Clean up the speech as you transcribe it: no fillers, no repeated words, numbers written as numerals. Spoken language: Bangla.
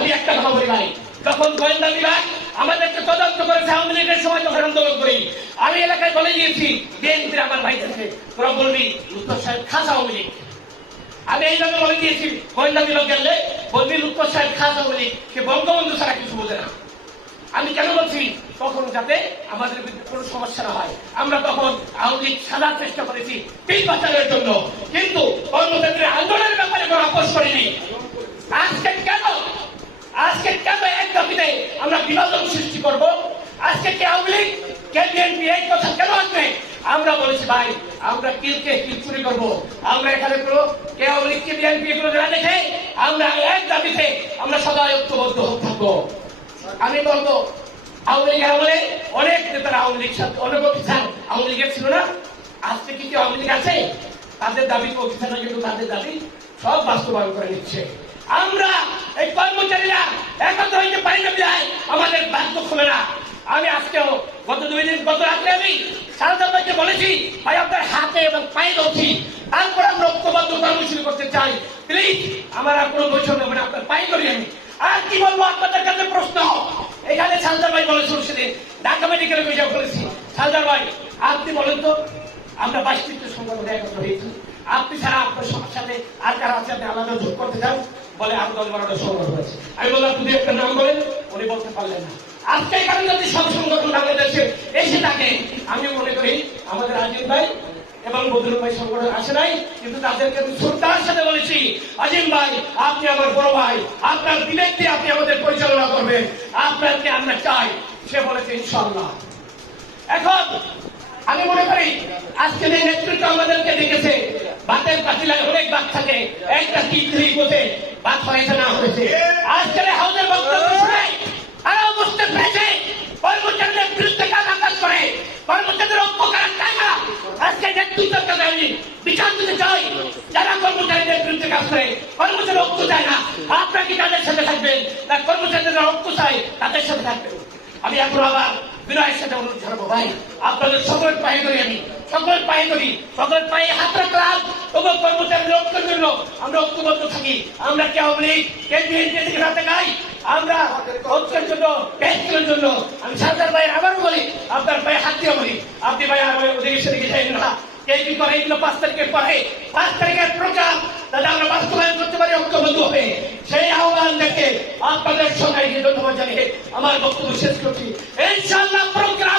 আমি একটা কথা বলি ভাই, যখন গোয়েন্দা বিভাগ আমাদেরকে তদন্ত করেছে আওয়ামী লীগের সময় তখন আন্দোলন করি, আমি এলাকায় বলে দিয়েছি বিএনপির আমার ভাইদেরকে তোরা বলবি লুৎফর সাহেব খাস আওয়ামী লীগ। আমি এইভাবে বলে দিয়েছি গোয়েন্দা বিভাগ গেলে বলবি লুৎফর সাহেব খাস আওয়ামী লীগ, সে বঙ্গবন্ধু ছাড়া কিছু বোঝে না। আমি কেন বলছি তখন যাতে আমাদের কোনো সমস্যা না হয়, আমরা তখন আওয়ামী লীগ সাজার চেষ্টা করেছি 3 বছরের জন্য, কিন্তু কর্মচারীদের আন্দোলনের ব্যাপারে কোনো আপোষ করিনি। আজকে কেন এক দাবিতে আমরা বিভাজন সৃষ্টি করব? আজকে কে আওয়ামী লীগ কে বিএনপি এই কথা কেন আসবে? আমরা বলেছি ভাই আমরা কিলকে কিল চুরি করবো, আমরা এখানে কোনো কে আওয়ামী লীগ কে বিএনপি এগুলো না দেখে আমরা এক দাবিতে আমরা সবাই ঐক্যবদ্ধ থাকবো। আমি বলবো আওয়ামী লীগ আমলে অনেক নেতারা আওয়ামী লীগ সাথে অনেক অফিসার আওয়ামী লীগের ছিল না, আজকে কি আওয়ামী লীগ আছে? তাদের দাবি অফিসাররা কিন্তু তাদের দাবি সব বাস্তবায়ন করে নিচ্ছে। আমরা এই কর্মচারীরা একত্র হইতে পারি না, আমাদের বাধ্য হবে না। আমি আজকেও গত 2 দিন গত রাত্রে আমি সারদার ভাইকে বলেছি ভাই আপনার হাতে এবং পায়ে ধরছি, তারপর আমরা ঐক্যবদ্ধ কর্মসূচি করতে চাই, প্লিজ আমার আর কোনো বৈষম্য হবে না, আপনার পায়ে ধরি আমি। আর কি বলবো আপনাদের কাছে প্রশ্ন, এখানে সালদার ভাই বলেছিল সেদিন ঢাকা মেডিকেলে বিষয় বলেছি, সালদার ভাই আপনি বলেন তো আমরা 22টি সংগঠন একত্র হয়েছি, আপনি ছাড়া আপনার সাথে আর কারা আছে আপনি আলাদা যোগ করতে চান? বলে আরো 10-12টা সংগঠন হয়েছে। আমি বললাম যদি একটা নাম বলেন, উনি বলতে পারলেন না। আজকে এখানে যদি সব সংগঠন বাংলাদেশে এসে থাকে, আমি মনে করি আমাদের আজিম ভাই এবং বদরুল ভাই সংগঠন আসে নাই, কিন্তু তাদেরকে আমি শ্রদ্ধার সাথে বলেছি আজিম ভাই আপনি আমার বড় ভাই, আপনার বিবেক দিয়ে আপনি আমাদের পরিচালনা করবেন, আপনাকে আমরা চাই। সে বলেছে ইনশাআল্লাহ। এখন আমি মনে করি আজকে যে নেতৃত্ব আমাদেরকে দেখেছে, বাতের পাতিলায় অনেক বাদ থাকে, একটা টিকলি বোঝে বাদ হয়েছে না হয়েছে। আজকের হাউজের বক্তব্য শুনে আরো বুঝতে পেরেছে কর্মচারীদের বিরুদ্ধে কাজ আকাশ করে, কর্মচারীদের ঐক্য করার চায় না। আজকে নেতৃত্বের কাছে আমি বিচার দিতে চাই, যারা কর্মচারীদের বিরুদ্ধে কাজ করে, কর্মচারী ঐক্য চায় না, আপনারা কি তাদের সাথে থাকবেন না কর্মচারীদের ঐক্য চাই তাদের সাথে থাকবেন? আমি এখন আবার বিনয়ের সাথে অনুরোধ জানাবো ভাই আপনাদের সকলের পায়ে ধরি, আমি সকলের পায়ে ধরি, সকলের পায়ে হাত রাখলাম, তবু কর্মচারীদের ঐক্যের জন্য আমরা ঐক্যবদ্ধ থাকি। আমরা কে আওয়ামী লীগ কে বিএনপি থেকে রাখতে গাই, আমরা ঐক্যের জন্য পেন্সিলের জন্য। আমি সরকার ভাই আবারও বলি আপনার পায়ে হাত দিয়ে বলি, আপনি ভাই আমার ওদের সেদিকে যাই না, এই কি করে এগুলো 5 তারিখের পরে 5 তারিখের প্রোগ্রাম যাতে আমরা বাস্তবায়ন করতে পারি ঐক্যবদ্ধ হবে, সেই আহ্বান দেখে আপনাদের সবাইকে ধন্যবাদ জানিয়ে আমার বক্তব্য শেষ করছি। ইনশাআল্লাহ প্রোগ্রাম